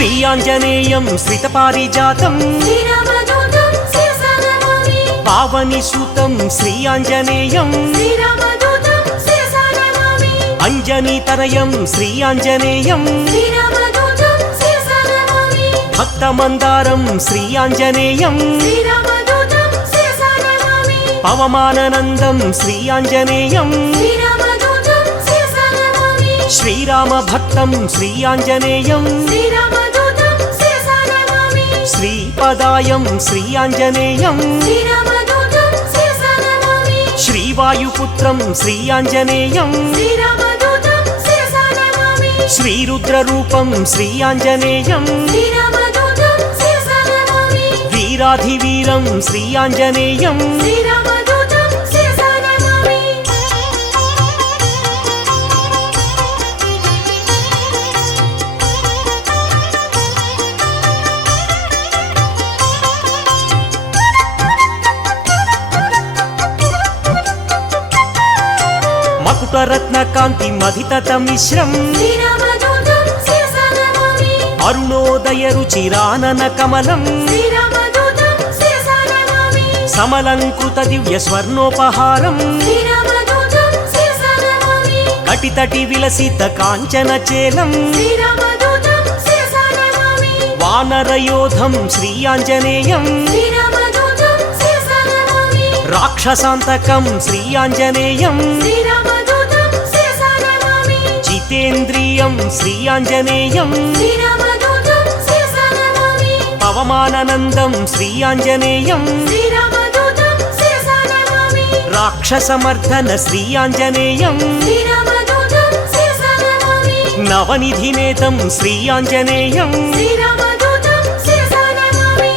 श्रीआञ्जनेयं श्रितपारिजातं श्रीरामदूतं शिरसा नमामि पावनीसुतं श्रीआञ्जनेयं श्रीरामदूतं शिरसा नमामि अञ्जनीतनयं श्रीआञ्जनेयं श्रीरामदूतं शिरसा नमामि भक्तमन्दारं श्रीआञ्जनेयं श्रीरामदूतं शिरसा नमामि पवमाननन्दं श्रीआञ्जनेयं श्रीरामदूतं शिरसा नमामि श्रीरामभक्तं श्रीआञ्जनेयं श्रीरामदूतं शिरसा नमामि श्रीपदायं श्रीआञ्जनेयं श्रीरामदूतं शिरसा नमामि श्रीवायुपुत्रं श्रीआञ्जनेयं श्रीरामदूतं शिरसा नमामि श्रीरुद्ररूपं श्रीआञ्जनेयं श्रीरामदूतं शिरसा नमामि वीराधिवीरं श्रीआञ्जनेयं श्रीरामदूतं शिरसा नमामि मकुटरत्नकान्तिमधिततमिश्रं श्रीरामदूतं शिरसा नमामि अरुणोदयरुचिराननकमलं श्रीरामदूतं शिरसा नमामि समलङ्कृतदिव्यस्वर्णोपहारं श्रीरामदूतं शिरसा नमामि कटितटिविलसितकाञ्चनचेलं श्रीरामदूतं शिरसा नमामि वानरयोधं श्रीआञ्जनेयं श्रीरामदूतं शिरसा नमामि राक्षसान्तकं श्रीआञ्जनेयं श्रीरामदूतं शिरसा नमामि जितेन्द्रियं श्रीआञ्जनेयं श्रीरामदूतं शिरसा नमामि पवमाननन्दं श्रीआञ्जनेयं श्रीरामदूतं शिरसा नमामि राक्षसमर्दन श्रीआञ्जनेयं श्रीरामदूतं शिरसा नमामि नवनिधिनेतं श्रीआञ्जनेयं श्रीरामदूतं शिरसा नमामि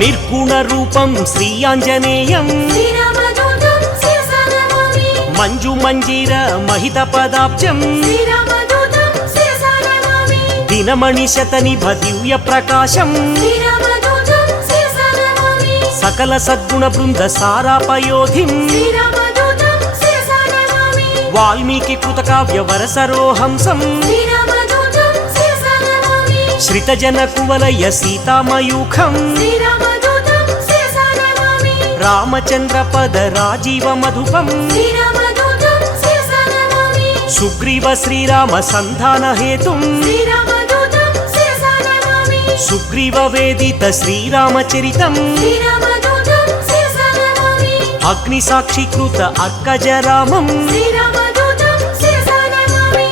निर्गुणरूपं श्रीआञ्जनेयं श्रीरामदूतं शिरसा नमामि मञ्जुमञ्जीरमहितपदाब्जं श्रीरामदूतं शिरसा नमामि दिनमणिशतनिभदिव्यप्रकाशं श्रीरामदूतं शिरसा नमामि सकलसद्गुणवृन्दसारापयोधिं श्रीरामदूतं शिरसा नमामि वाल्मीकिकृतकाव्यवरसरोहंसं श्रीरामदूतं शिरसा नमामि श्रितजनकुवलय सीतामयूखं श्रीरामदूतं शिरसा नमामि रामचन्द्रपदराजीवमधुपं श्रीरामदूतं शिरसा नमामि सुग्रीव श्रीरामसन्धानहेतुं श्रीरामदूतं शिरसा नमामि सुग्रीववेदित श्रीरामचरितं श्रीरामदूतं शिरसा नमामि अग्निसाक्षीकृत अर्कजरामं श्रीरामदूतं शिरसा नमामि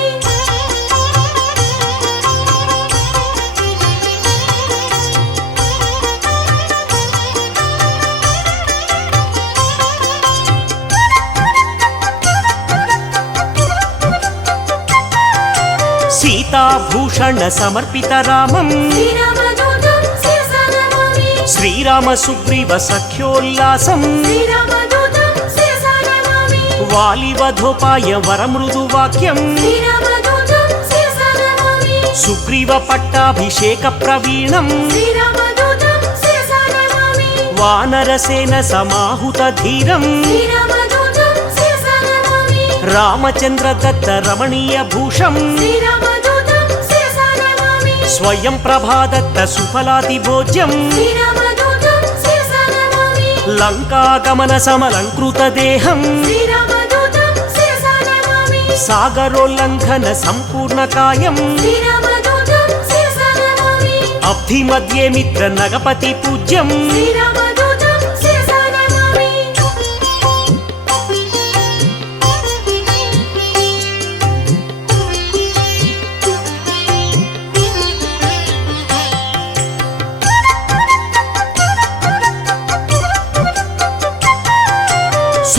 सीताभूषणसमर्पितरामं श्रीरामदूतं शिरसा नमामि श्रीरामसुग्रीवसख्योल्लासं श्रीरामदूतं शिरसा नमामि वालिवधोपाय वरमृदुवाक्यं श्रीरामदूतं शिरसा नमामि सुग्रीवपट्टाभिषेकप्रवीणं श्रीरामदूतं शिरसा नमामि वानरसेनसमाहुतधीरं श्रीरामदूतं शिरसा नमामि रामचन्द्रदत्तरमणीयभूषं श्रीरामदूतं शिरसा नमामि स्वयं प्रभादत्त सुफलातिभोज्यं श्रीरामदूतं शिरसा नमामि लङ्कागमनसमलङ्कृतदेहं श्रीरामदूतं शिरसा नमामि सागरोल्लङ्घन सम्पूर्णकायं श्रीरामदूतं शिरसा नमामि अब्धिमध्ये मित्र नगपति पूज्यं श्रीरामदूतं शिरसा नमामि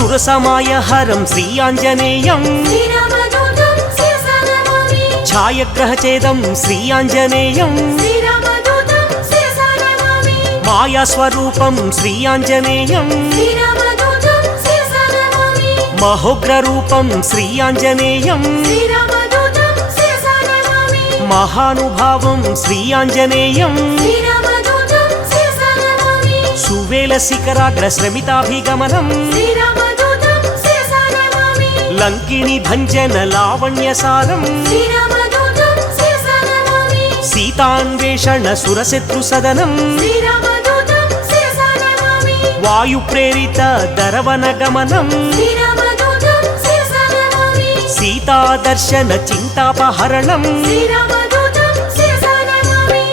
सुरसमायहरं श्रीआञ्जनेयं श्रीरामदूतं शिरसा नमामि छायग्रहचेदं श्रीआञ्जनेयं श्रीरामदूतं शिरसा नमामि मायास्वरूपं श्रीआञ्जनेयं श्रीरामदूतं शिरसा नमामि महोग्ररूपं श्रीआञ्जनेयं श्रीरामदूतं शिरसा नमामि మహానుభావం శ్రీ ఆంజనేయం శ్రీరామదూతం శిరసా నమామి సువేల శిఖరాగ్ర శ్రమితాభిగమనం శ్రీరామదూతం శిరసా నమామి లంకిని భంజన లావణ్యసారం శ్రీరామదూతం శిరసా నమామి సీతాన్వేషణ సురశత్రు సదనం శ్రీరామదూతం శిరసా నమామి వాయు ప్రేరిత దరవన గమనం శ్రీరామదూతం శిరసా నమామి సీతాదర్శన చింతాపహరణం శ్రీరామదూతం శిరసా నమామి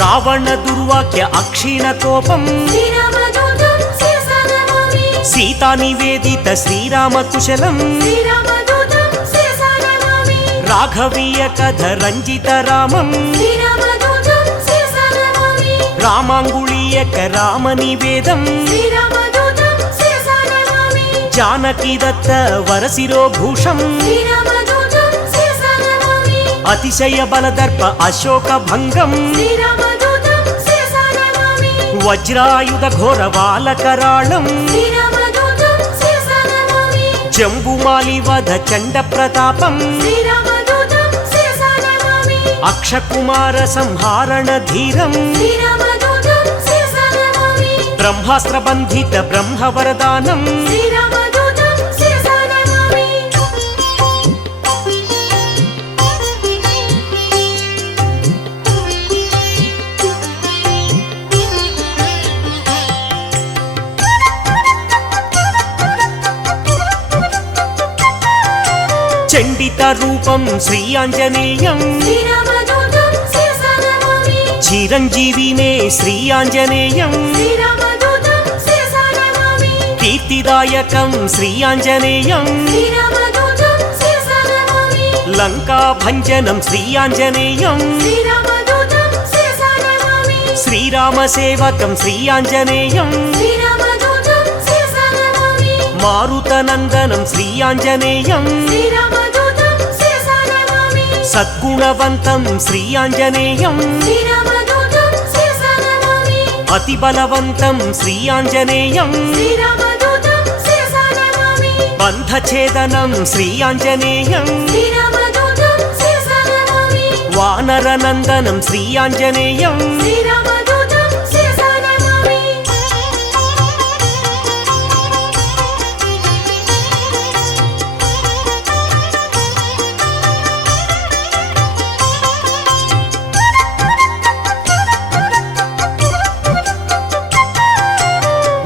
రావణ దుర్వాక్య అక్షీణ కోపం శ్రీరామదూతం శిరసా నమామి సీతా నివేదిత శ్రీరామ కుశలం శ్రీరామదూతం శిరసా నమామి రాఘవీయ కథ రంజిత రామం శ్రీరామదూతం శిరసా నమామి రామాంగుళీయక రామ నివేదం శ్రీరామదూతం శిరసా నమామి జానకి దత్త వరసిరో భూషం శ్రీరామదూతం శిరసా నమామి అతిశయ బలదర్ప అశోక భంగం శ్రీరామదూతం శిరసా నమామి వజ్రాయుధ ఘోర బాలకరాళం శ్రీరామదూతం శిరసా నమామి జంబుమాలి వధ చండ ప్రతాపం శ్రీరామదూతం శిరసా నమామి అక్షకుమార సంహారణ ధీరం శ్రీరామదూతం శిరసా నమామి బ్రహ్మాస్త్ర బంధిత బ్రహ్మ వరదానం శ్రీరామదూతం శిరసా నమామి చండిత రూపం శ్రీ ఆంజనేయం శ్రీరామదూతం శిరసా నమామి చిరంజీవినే శ్రీ ఆంజనేయం శ్రీరామదూతం శిరసా నమామి కీర్తిదాయకం శ్రీ ఆంజనేయం శ్రీరామదూతం శిరసా నమామి లంకా భంజనం శ్రీ ఆంజనేయం శ్రీరామదూతం శిరసా నమామి శ్రీరామ సేవకం శ్రీ ఆంజనేయం శ్రీరామదూతం శిరసా నమామి మారుతనందనం శ్రీ ఆంజనేయం శ్రీరామదూతం శిరసా నమామి సద్గుణవంతం శ్రీ ఆంజనేయం శ్రీరామదూతం శిరసా నమామి అతి బలవంతం శ్రీ ఆంజనేయం శ్రీరామదూతం శిరసా నమామి బంధఛేదనం శ్రీ ఆంజనేయం శ్రీరామదూతం శిరసా నమామి వానరనందనం శ్రీ ఆంజనేయం శ్రీరామదూతం శిరసా నమామి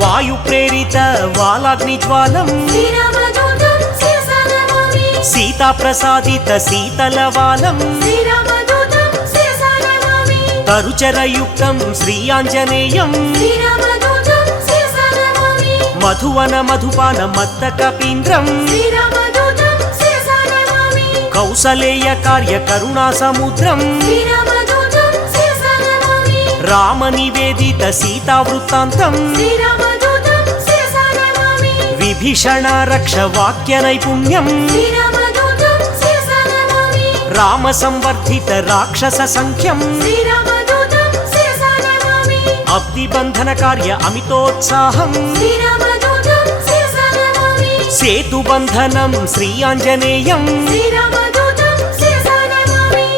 వాయు ప్రేరిత వాలాగ్ని జ్వాలం శ్రీరామదూతం శిరసా నమామి సీతా ప్రసాదిత శీతలవాలం శ్రీరామదూతం శిరసా నమామి తరుచరయుక్తం శ్రీ ఆంజనేయం శ్రీరామదూతం శిరసా నమామి మధువన మధుపాన మత్త కపీంద్రం శ్రీరామదూతం శిరసా నమామి కౌసలేయ కార్య కరుణా సముద్రం శ్రీరామదూతం శిరసా నమామి రామ నివేదిత సీతా వృత్తాంతం శ్రీరామదూతం శిరసా నమామి విభీషణ రక్ష వాక్య నైపుణ్యం శ్రీరామదూతం శిరసా నమామి రామ సంవర్ధిత రాక్షస సంఖ్యం శ్రీరామదూతం శిరసా నమామి అబ్ది బంధన కార్య అమితోత్సాహం శ్రీరామదూతం శిరసా నమామి సేతు బంధనం శ్రీ ఆంజనేయం శ్రీరామదూతం శిరసా నమామి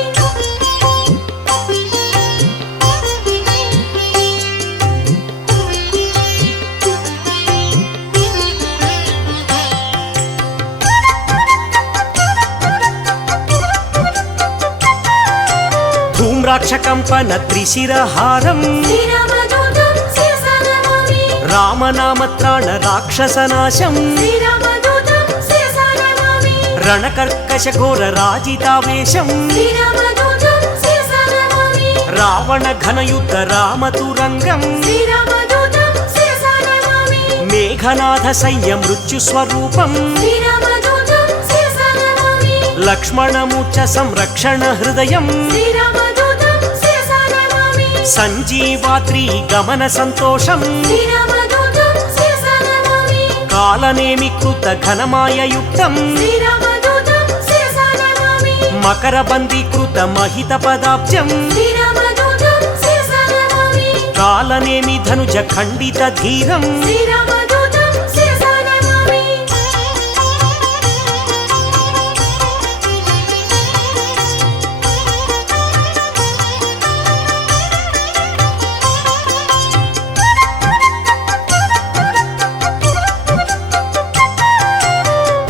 ధూమ్రాక్షకంపన త్రిశిరహారం శ్రీరామదూతం శిరసా నమామి రామనామత్రాణ రాక్షసనాశం శ్రీరామదూతం శిరసా నమామి రణకర్కశ ఘోర రాజితావేశం శ్రీరామదూతం శిరసా నమామి రావణ ఘనయుద్ధ రామతురంగం శ్రీరామదూతం శిరసా నమామి మేఘనాథ సైన్య మృత్యు స్వరూపం శ్రీరామదూతం శిరసా నమామి లక్ష్మణమూర్ఛ సంరక్షణ హృదయం శ్రీరామదూతం శిరసా నమామి సంజీవాద్రి గమన సంతోషం శ్రీరామదూతం శిరసా నమామి కాలనేమి కృత ఘనమాయయుక్తం శ్రీరామదూతం శిరసా నమామి మకరబంది వికృత మహిత పదాబ్జం శ్రీరామదూతం శిరసా నమామి కాలనేమి ధనుజ ఖండిత ధీరం శ్రీరామదూతం శిరసా నమామి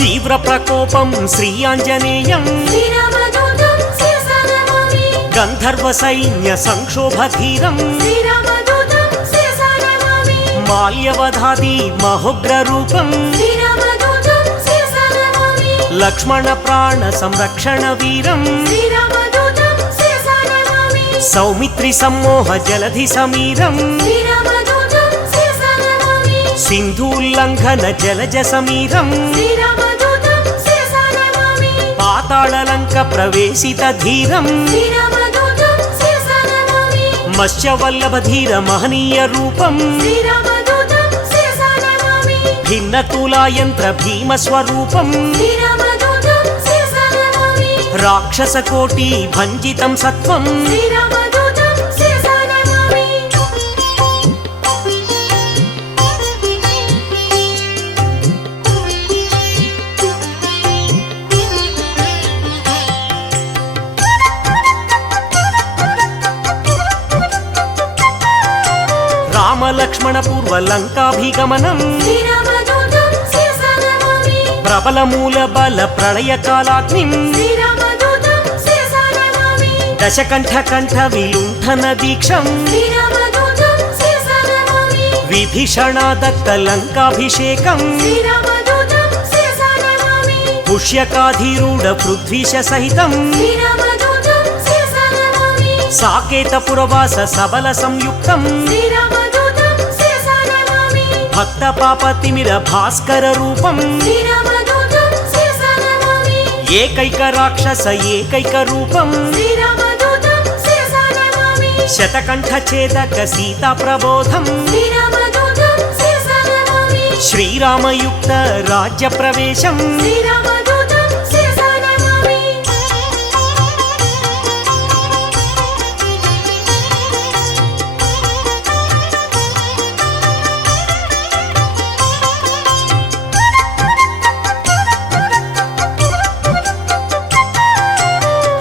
తీవ్ర ప్రకోపం శ్రీ ఆంజనేయం శ్రీరామదూతం శిరసా నమామి గంధర్వ సైన్య సంక్షోభ ధీరం శ్రీరామదూతం శిరసా నమామి మాల్యవధాది మహోగ్ర రూపం శ్రీరామదూతం శిరసా నమామి లక్ష్మణ ప్రాణ సంరక్షణ వీరం శ్రీరామదూతం శిరసా నమామి సౌమిత్రి సమ్మోహ జలధి సమీరం శ్రీరామదూతం శిరసా నమామి సింధూల్లంఘన జలజ సమీరం శ్రీరామదూతం శిరసా నమామి పాతాళలంక ప్రవేశిత ధీరం శ్రీరామదూతం శిరసా నమామి మత్స్యవల్లభ ధీర మహనీయ రూపం శ్రీరామదూతం శిరసా నమామి భిన్న తులాయంత్ర భీమ స్వరూపం శ్రీరామదూతం శిరసా నమామి రాక్షస కోటి భంజితం సత్వం శ్రీరామదూతం శిరసా నమామి రామ లక్ష్మణ పూర్వ లంకాభిగమనం శ్రీరామదూతం శిరసా నమామి ప్రబల మూల బల ప్రళయ కాలాగ్నిం శ్రీరామదూతం శిరసా నమామి దశకంఠ కంఠ విలుంఠన దీక్షం శ్రీరామదూతం శిరసా నమామి విభీషణ దత్త లంకాభిషేకం శ్రీరామదూతం శిరసా నమామి పుష్యకాధీరూఢ పృథ్వీశ సహితం శ్రీరామదూతం శిరసా నమామి సాకేత పురవాస సబల సంయుక్తం శ్రీరామదూతం శిరసా నమామి భక్త పాప తిమిర భాస్కర రూపం శ్రీరామదూతం శిరసా నమామి ఏకైక రాక్షస ఏకైక రూపం శ్రీరామదూతం శిరసా నమామి శతకంఠ ఛేదక సీతా ప్రబోధం శ్రీరామదూతం శిరసా నమామి శ్రీరామయుక్త రాజ్య ప్రవేశం శ్రీరామదూతం శిరసా నమామి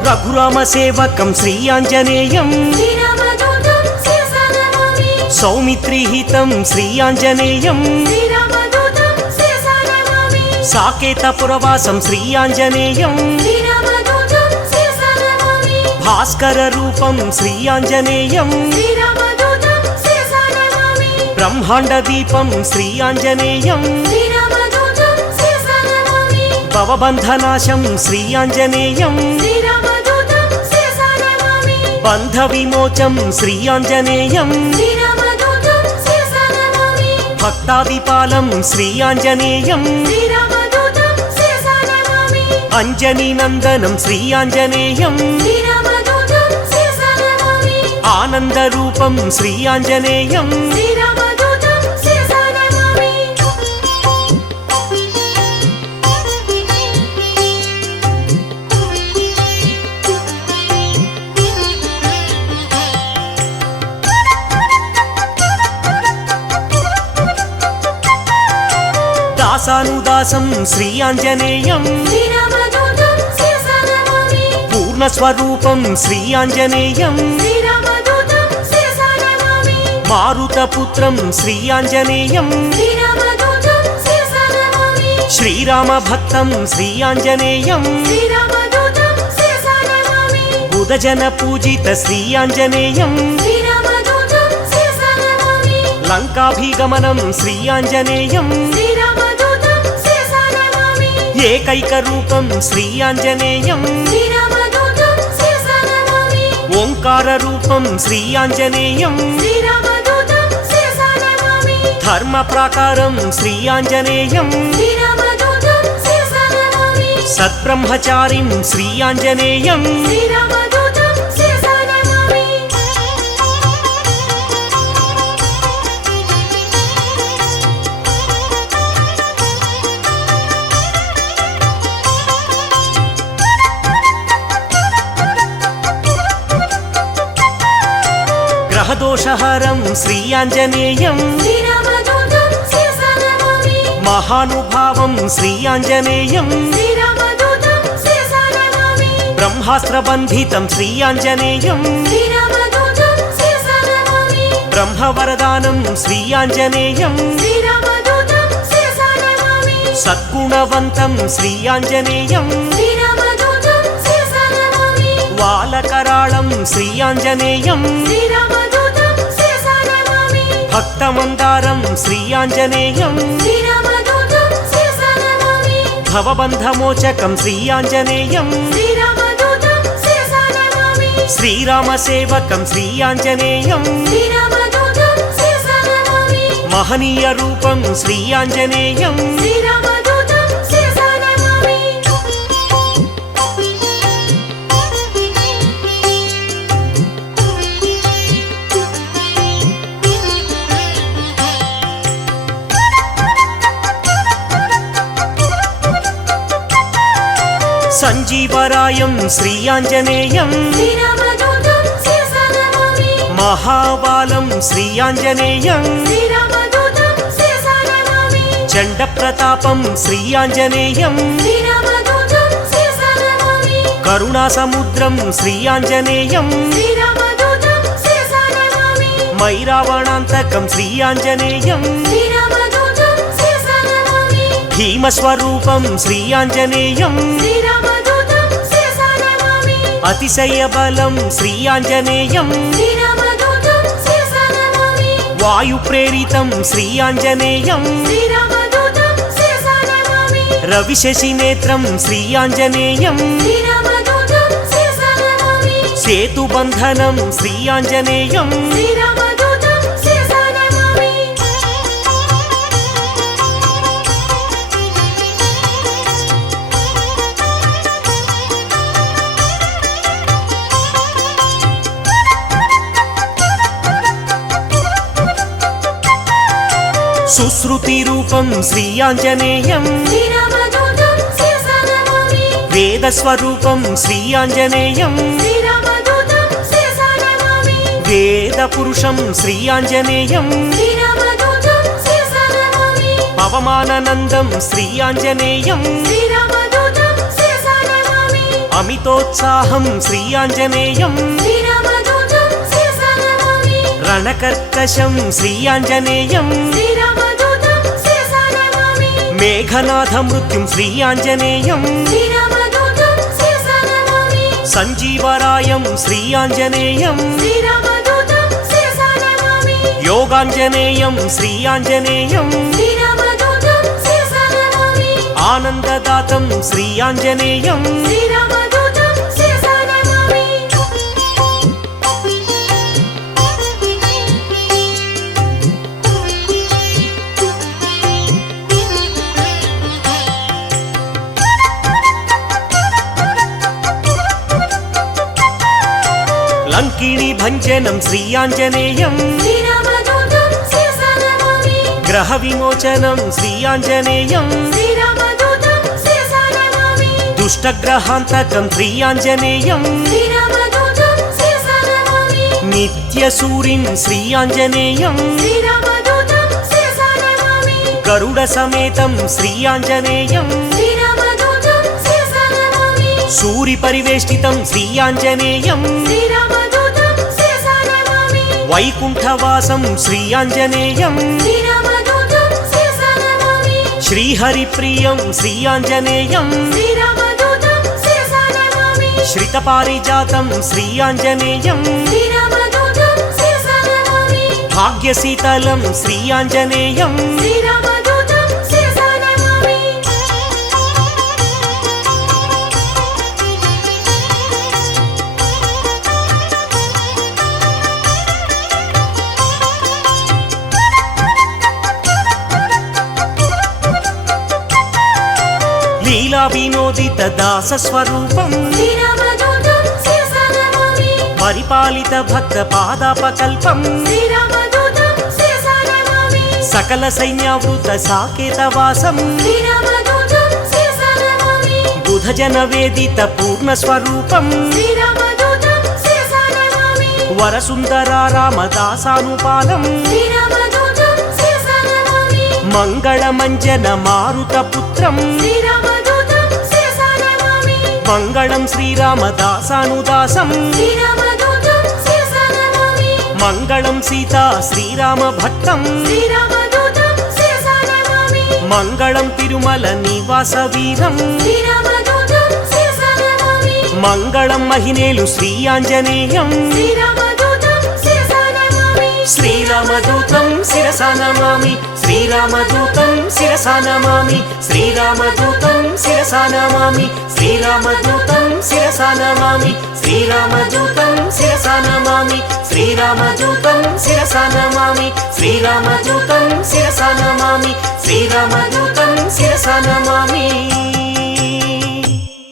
రఘురామ సేవకం శ్రీ ఆంజనేయం శ్రీరామదూతం శిరసా నమామి సౌమిత్రిహితం శ్రీ ఆంజనేయం శ్రీరామదూతం శిరసా నమామి సాకేత పురవాసం శ్రీ ఆంజనేయం శ్రీరామదూతం శిరసా నమామి భాస్కర రూపం శ్రీ ఆంజనేయం శ్రీరామదూతం శిరసా నమామి బ్రహ్మాండ దీపం శ్రీ ఆంజనేయం శ్రీరామదూతం శిరసా నమామి భవబంధనాశం శ్రీ ఆంజనేయం శ్రీరామదూతం శిరసా నమామి బంధ విమోచం శ్రీ ఆంజనేయం శ్రీరామదూతం శిరసా నమామి భక్తాదిపాలం శ్రీ ఆంజనేయం శ్రీరామదూతం శిరసా నమామి అంజనీ నందనం శ్రీ ఆంజనేయం శ్రీరామదూతం శిరసా నమామి ఆనంద రూపం శ్రీ ఆంజనేయం శ్రీరామదూతం శిరసా నమామి దాసానుదాసం శ్రీ ఆంజనేయం శ్రీరామదూతం శిరసా నమామి పూర్ణస్వరూపం శ్రీ ఆంజనేయం శ్రీరామదూతం శిరసా నమామి మారుతపుత్రం శ్రీ ఆంజనేయం శ్రీరామదూతం శిరసా నమామి శ్రీరామ భక్తం శ్రీ ఆంజనేయం శ్రీరామదూతం శిరసా నమామి బుధజన పూజిత శ్రీ ఆంజనేయం శ్రీరామదూతం శిరసా నమామి లంకాభిగమనం శ్రీ ఆంజనేయం శ్రీరామదూతం శిరసా నమామి ఏకైక రూపం శ్రీ ఆంజనేయం శ్రీరామదూతం శిరసా నమామి ఓంకార రూపం శ్రీ ఆంజనేయం శ్రీరామదూతం శిరసా నమామి ధర్మ ప్రాకారం శ్రీ ఆంజనేయం శ్రీరామదూతం శిరసా నమామి సద్బ్రహ్మచారిం శ్రీ ఆంజనేయం శ్రీరామదూతం శిరసా నమామి గ్రహదోషహరం శ్రీ ఆంజనేయం శ్రీరామదూతం శిరసా నమామి మహానుభావం శ్రీ ఆంజనేయం శ్రీరామదూతం శిరసా నమామి బ్రహ్మాస్త్రబంధితం శ్రీ ఆంజనేయం శ్రీరామదూతం శిరసా నమామి బ్రహ్మవరదానం శ్రీ ఆంజనేయం శ్రీరామదూతం శిరసా నమామి సద్గుణవంతం శ్రీ ఆంజనేయం శ్రీరామదూతం శిరసా నమామి వాలకరాళం శ్రీ ఆంజనేయం శ్రీరామదూతం శిరసా నమామి భక్తమందారం శ్రీ ఆంజనేయం శ్రీరామదూతం శిరసా నమామి భవబంధమోచకం శ్రీ ఆంజనేయం శ్రీరామదూతం శిరసా నమామి శ్రీరామసేవకం శ్రీ ఆంజనేయం శ్రీరామదూతం శిరసా నమామి మహనీయ రూపం శ్రీ ఆంజనేయం శ్రీరామదూతం శిరసా నమామి సంజీవరాయం శ్రీ ఆంజనేయం శ్రీరామదూతం శిరసా నమామి మహాబాలం శ్రీ ఆంజనేయం శ్రీరామదూతం శిరసా నమామి చండ ప్రతాపం శ్రీ ఆంజనేయం శ్రీరామదూతం శిరసా నమామి కరుణాసముద్రం శ్రీ ఆంజనేయం శ్రీరామదూతం శిరసా నమామి మైరావణాంతకం శ్రీ ఆంజనేయం శ్రీరామదూతం శిరసా నమామి భీమస్వరూపం శ్రీ ఆంజనేయం శ్రీరామదూతం శిరసా నమామి అతిశయ బలం శ్రీ ఆంజనేయం శ్రీరామదూతం శిరసా నమామి వాయు ప్రేరితం శ్రీ ఆంజనేయం శ్రీరామదూతం శిరసా నమామి రవిశశి నేత్రం శ్రీ ఆంజనేయం శ్రీరామదూతం శిరసా నమామి సేతుబంధనం శ్రీ ఆంజనేయం శ్రీరామదూతం శిరసా నమామి సుశ్రుతి రూపం శ్రీ ఆంజనేయం శ్రీరామదూతం శిరసా నమామి వేదస్వరూపం శ్రీ ఆంజనేయం శ్రీరామదూతం శిరసా నమామి వేద పురుషం శ్రీ ఆంజనేయం శ్రీరామదూతం శిరసా నమామి పవమానందం శ్రీ ఆంజనేయం శ్రీరామదూతం శిరసా నమామి అమితోత్సాహం శ్రీ ఆంజనేయం శ్రీరామదూతం శిరసా నమామి రణకర్కశం శ్రీ ఆంజనేయం శ్రీరామదూతం శిరసా నమామి మేఘనాథ మృత్యుం శ్రీ ఆంజనేయం శ్రీరామదూతం శిరసా నమామి సంజీవరాయం శ్రీ ఆంజనేయం శ్రీరామదూతం శిరసా నమామి యోగాంజనేయం శ్రీ ఆంజనేయం శ్రీరామదూతం శిరసా నమామి ఆనందదాతం శ్రీ ఆంజనేయం శ్రీరామదూతం శిరసా నమామి లంకిణి భంజనం శ్రీ ఆంజనేయం శ్రీరామదూతం శిరసా నమామి గ్రహ విమోచనం శ్రీ ఆంజనేయం శ్రీరామదూతం శిరసా నమామి దుష్టగ్రహాంతకం శ్రీ ఆంజనేయం శ్రీరామదూతం శిరసా నమామి నిత్యసూరిం శ్రీ ఆంజనేయం శ్రీరామదూతం శిరసా నమామి గరుడ సమేతం శ్రీ ఆంజనేయం శ్రీరామదూతం శిరసా నమామి సూరి పరివేష్టితం శ్రీ ఆంజనేయం శ్రీరామదూతం శిరసా నమామి వైకుంఠవాసం శ్రీ ఆంజనేయం శ్రీరామదూతం శిరసా నమామి శ్రీహరిప్రియం శ్రీ ఆంజనేయం శ్రీరామదూతం శిరసా నమామి శ్రితపారిజాతం శ్రీ ఆంజనేయం శ్రీరామదూతం శిరసా నమామి భాగ్యశీతలం శ్రీ ఆంజనేయం శ్రీరామదూతం శిరసా నమామి లీలా వినోదిత దాస స్వరూపం శ్రీరామదూతం శిరసా నమామి పరిపాలిత భక్త పాదాపకల్పం శ్రీరామదూతం శిరసా నమామి సకల సైన్యావృత సాకేతవాసం శ్రీరామదూతం శిరసా నమామి బుధజన వేదిత పూర్ణ స్వరూపం శ్రీరామదూతం శిరసా నమామి వరసుందరా రామదాసానుపాలం శ్రీరామదూతం శిరసా నమామి మంగళమంజన మారుతపుత్రం శ్రీరామదూతం శిరసా నమామి మంగళం శ్రీరామదాసానుదాసం శ్రీరామదూతం శిరసా నమామి మంగళం సీతా శ్రీరామభక్తం శ్రీరామదూతం శిరసా నమామి మంగళం తిరుమల నివాస వీరం శ్రీరామదూతం శిరసా నమామి మంగళం మహినేలు శ్రీ ఆంజనేయం శ్రీరామదూతం శిరసా నమామి శ్రీరామదూతం శిరసా నమామి శ్రీరామదూతం శిరసా నమామి శ్రీరామదూతం శిరసా నమామి శ్రీరామదూతం శిరసా నమామి శ్రీరామదూతం శిరసా నమామి శ్రీరామదూతం శిరసా నమామి శ్రీరామదూతం శిరసా నమామి శ్రీరామదూతం శిరసా నమామి